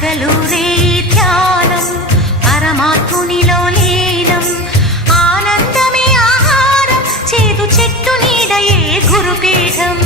పగలూరే ధ్యానం పరమాత్మునిలో లీనం ఆనందమే ఆహారం చేదు చెట్టు నీడయే గురుపీఠం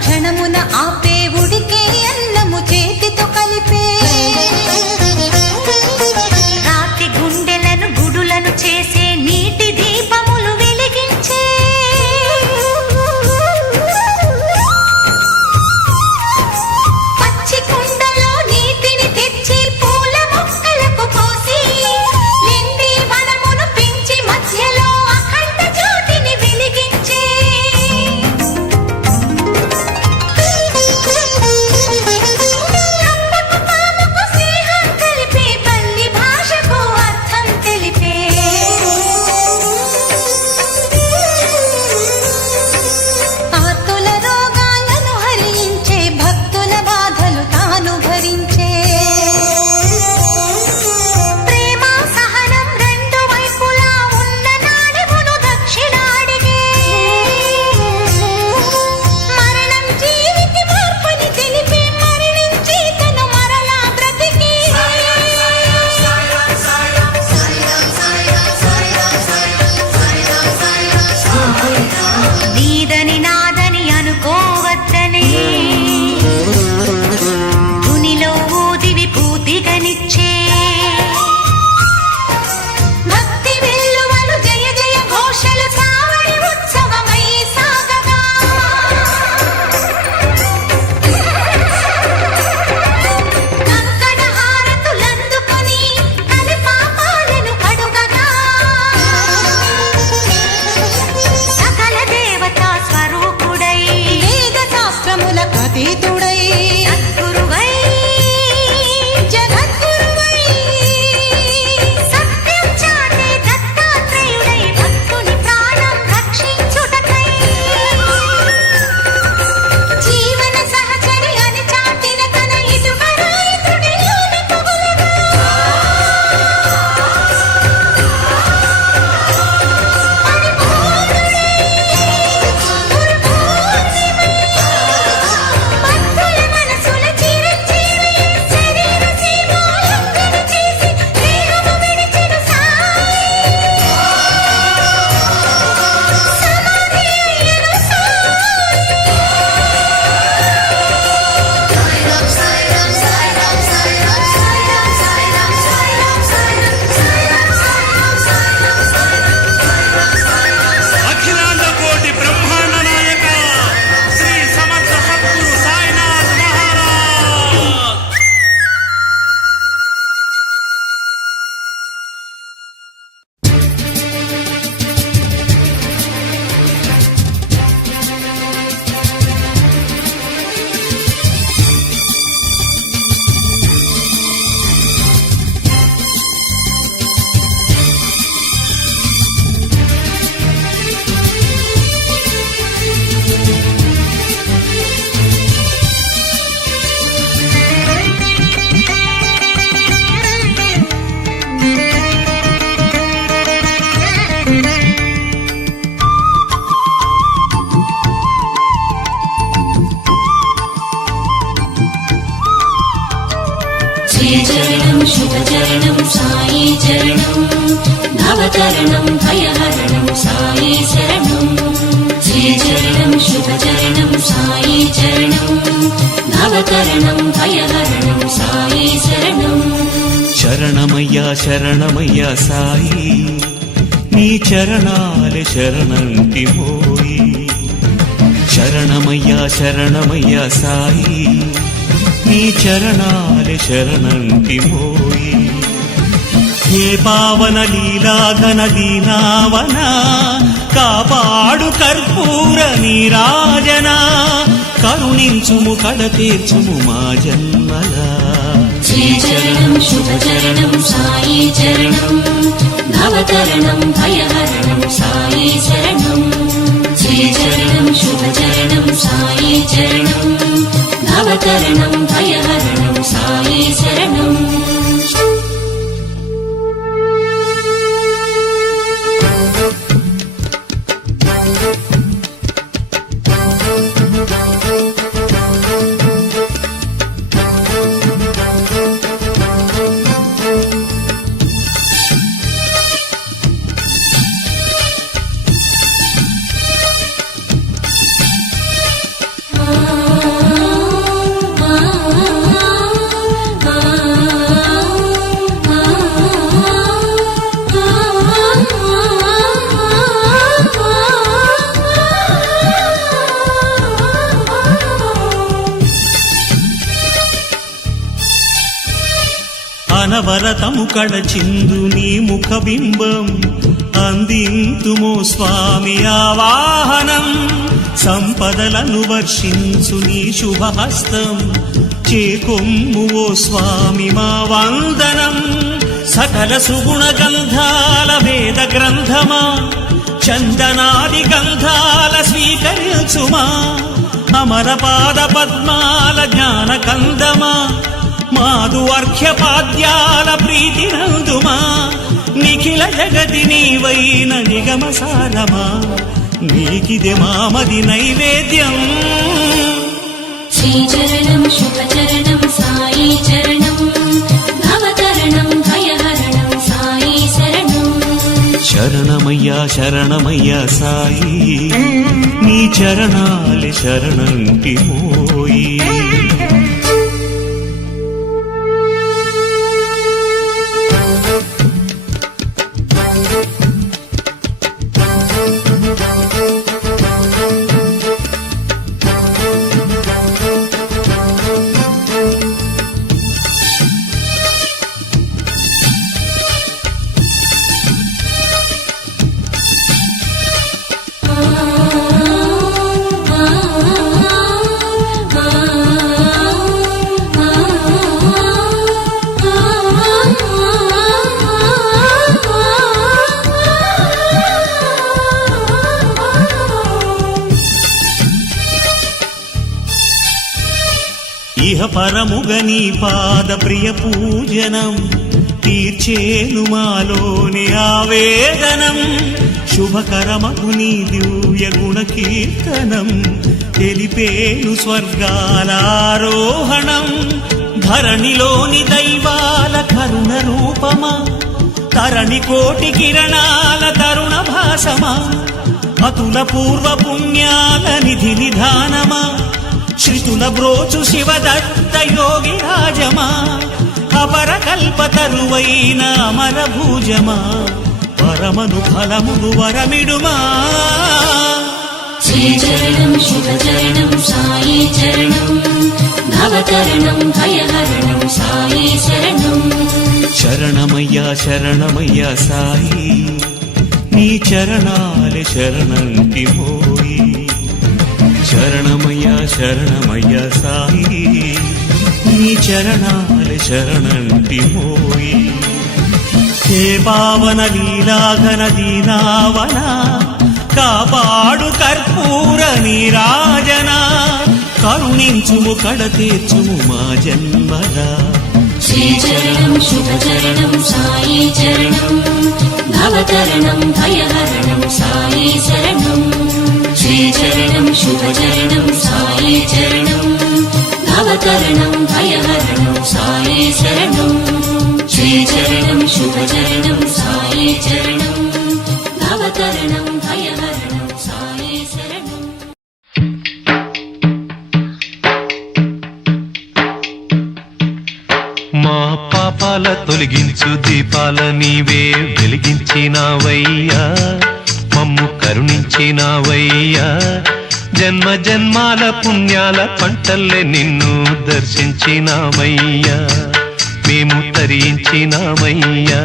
క్షణమున ఆపే ఉడికే అన్నము చేతితో కలిపే రాతి గుండెలను గుడులను చేసే నీటి దీపములు వెలిగించే పచ్చి కుండలో నీటిని తెచ్చి పూల మొక్కలకు పోసి నిండి వనమును పెంచి మధ్యలో అఖండ జ్యోతిని వెలిగించే चरणं शुभचरणं साई चरणं भवतरणं भयहरणं साई शरणं श्री चरणं शुभचरणं साई భవతరణం భయహరణం సాయి శరణం. శరణమయ్యా శరణమయ్యా సాయి నీ చరణాలే శరణంటి మోయి. శరణమయ్యా శరణమయ్యా సాయి నీ చరణాలే శరణంటి మోయి. హే పావన లీలాఘన దీనావన కాపాడు కర్పూర నీరాజన కరుణించుము కడతీర్చుము మా జన్మలా. శ్రీచరణం శుభచరణం సాయి చరణం భవతరణం భయహరణం సాయి శరణం. శ్రీచరణం శుభచరణం సాయి చరణం భవతరణం భయహరణం సాయి శరణం. అనవరతము కడచిందు నీ ముఖబింబం అందింతుమో స్వామి ఆవాహనం. సంపదలను వర్షించు నీ శుభహస్తం చేకొమ్ము ఓ స్వామి మా వందనం. సకల సుగుణ గంధాల వేద గ్రంథమా చందనాది గంధాల స్వీకరించుమా. అమర పాద పద్మాల జ్ఞాన కందమా మాదు అర్ఘ్యపాద్యాల ప్రీతి నందుమా. నిఖిల జగతి నీవైన నిగమ సారమా నీకిదే మామది నైవేద్యం. శ్రీచరణం శుభచరణం సాయి చరణం భవతరణం భయహరణం సాయి శరణం. శరణమయ్యా శరణమయ్యా సాయి నీ చరణాలి శరణంటి మోయి. ఇహ పరముగ నీ పాద ప్రియ పూజనం తీర్చేను మాలోని ఆవేదనం. శుభకరమగు నీ దివ్య గుణ కీర్తనం తెలిపేను స్వర్గాల ఆరోహణం. ధరణిలోని దైవాల కరుణ రూపమా తరణి కోటి కిరణాల తరుణ భాసమా. అతుల పూర్వ పుణ్యాల నిధి నిధానమా శ్రుతుల బ్రోచు శివదత్త యోగి రాజమా. అపర కల్పతరువైన అమర భూజమా పరమను ఫలమును వరమిడుమా. శ్రీచరణం శుభచరణం సాయి చరణం భవతరణం భయహరణం సాయి శరణం. శరణమయ్యా శరణమయ్యా సాయి నీ చరణాలే శరణంటి మోయి. శరణమయ్యా శరణమయ్యా సాయి నీ చరణాలే శరణంటి మోయి. హే పావన లీలాఘన దీనావన కాపాడు కర్పూర నీరాజన కరుణించుము కడతీర్చుము మా జన్మలా. శ్రీచరణం శుభచరణం సాయి చరణం భవతరణం భయహరణం సాయి శరణం. శ్రీచరణం శుభచరణం సాయి చరణం భవతరణం భయహరణం సాయి శరణం. శ్రీచరణం శుభచరణం సాయి చరణం భవతరణం భయహరణం సాయి శరణం. పాపాల తొలగించు దీపాల నీవే వెలిగించినావయ్యా మమ్ము కరుణించినావయ్యా జన్మ జన్మాల పుణ్యాల పంటల్లే నిన్ను దర్శించినామయ్యా మేము తరించినామయ్యా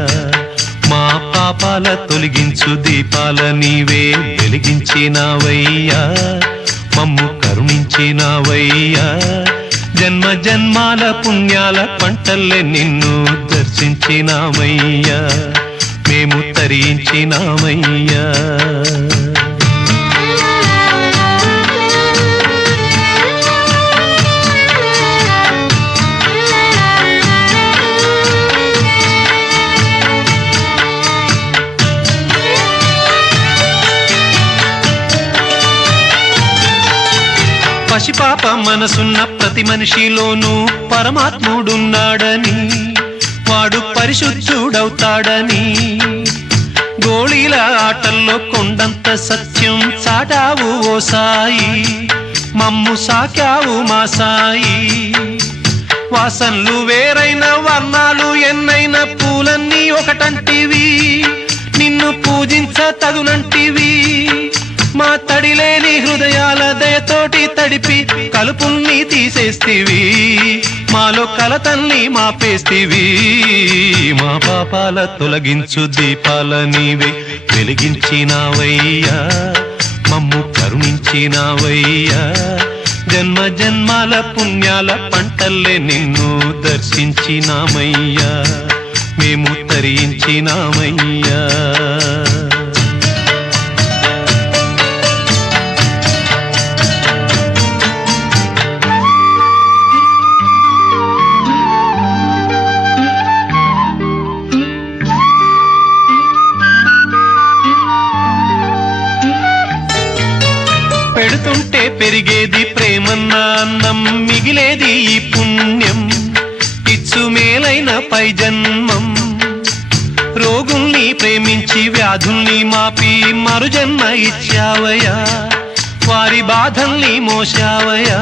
మా పాపాల తొలగించు దీపాల నీవే వెలిగించినావయ్యా మమ్ము కరుణించినావయ్యా జన్మ జన్మాల పుణ్యాల పంటల్లే నిన్ను దర్శించినామయ్యా మేము తరించినామయ్యా పసిపాప మనసున్న ప్రతి మనిషిలోనూ పరమాత్ముడున్నాడని వాడు పరిశుద్ధుడవుతాడని గోళీల ఆటల్లో కొండంత సత్యం చాటావు ఓ సాయి మమ్ము సాకావు మా సాయి వాసనలు వేరైన వర్ణాలు ఎన్నైన పూలన్నీ ఒకటంటివి నిన్ను పూజించ తగునంటివి మా తడిలేని హృదయాల దయతోటి తడిపి కలుపుల్ని తీసేస్తివి మాలో కలతల్ని మాపేస్తివి మా పాపాల తొలగించు దీపాల నీవే వెలిగించినావయ్యా మమ్ము కరుణించినావయ్యా జన్మ జన్మాల పుణ్యాల పంటల్లే నిన్ను దర్శించినామయ్యా మేము తరించినామయ్యా పెడుతుంటే పెరిగేది ప్రేమన్న అన్నం మిగిలేది ఈ పుణ్యం ఇచ్చు మేలైన పై జన్మం రోగుల్ని ప్రేమించి వ్యాధుల్ని మాపి మరు జన్మ ఇచ్చావయ్యా వారి బాధల్ని మోసావయ్యా